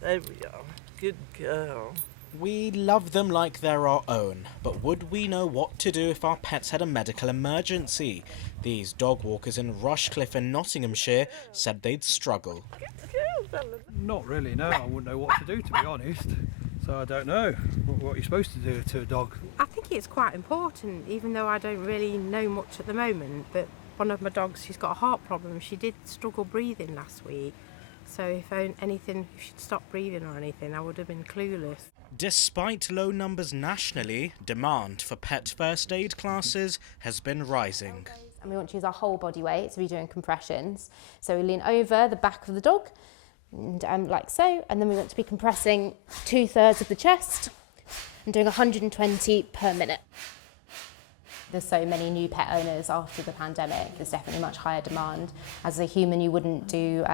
There we are. Good girl. We love them like they're our own, but would we know what to do if our pets had a medical emergency? These dog walkers in Rushcliffe in Nottinghamshire said they'd struggle. Good girl, Balham. Not really, no. I wouldn't know what to do, to be honest. So I don't know what you're supposed to do to a dog. I think it's quite important, even though I don't really know much at the moment. But one of my dogs, she's got a heart problem. She did struggle breathing last week. So if she'd stopped breathing or anything, I would have been clueless. Despite low numbers nationally, demand for pet first aid classes has been rising. And we want to use our whole body weight, so we're doing compressions. So we lean over the back of the dog, and like so, and then we want to be compressing 2/3 of the chest and doing 120 per minute. There's so many new pet owners after the pandemic, there's definitely much higher demand. As a human, you wouldn't do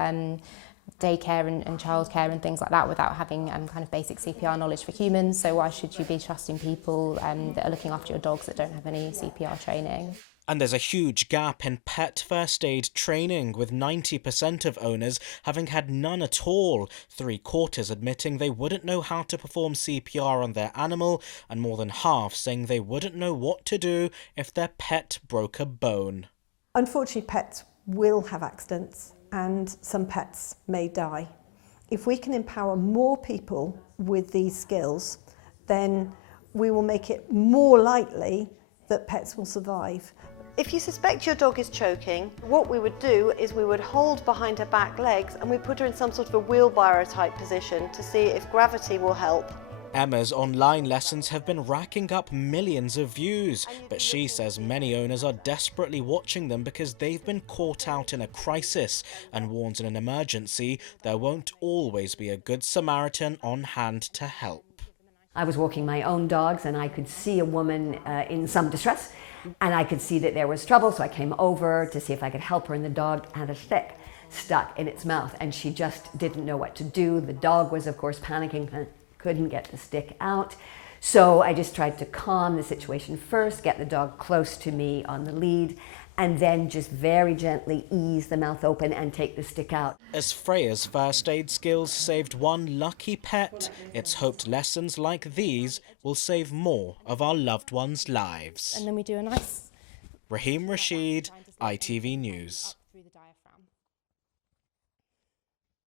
daycare and childcare and things like that without having kind of basic CPR knowledge for humans, so why should you be trusting people that are looking after your dogs that don't have any CPR training? And there's a huge gap in pet first aid training, with 90% of owners having had none at all, 3/4 admitting they wouldn't know how to perform CPR on their animal, and more than half saying they wouldn't know what to do if their pet broke a bone. Unfortunately, pets will have accidents and some pets may die. If we can empower more people with these skills, then we will make it more likely that pets will survive. If you suspect your dog is choking, what we would do is we would hold behind her back legs and we put her in some sort of a wheelbarrow type position to see if gravity will help. Emma's online lessons have been racking up millions of views, but she says many owners are desperately watching them because they've been caught out in a crisis, and warns in an emergency there won't always be a good Samaritan on hand to help. I was walking my own dogs and I could see a woman in some distress, and I could see that there was trouble, so I came over to see if I could help her, and the dog had a stick stuck in its mouth and she just didn't know what to do. The dog was, of course, panicking, couldn't get the stick out. So I just tried to calm the situation first, get the dog close to me on the lead, and then just very gently ease the mouth open and take the stick out. As Freya's first aid skills saved one lucky pet, it's hoped lessons like these will save more of our loved ones' lives. And then we do a nice... Raheem Rashid, ITV News.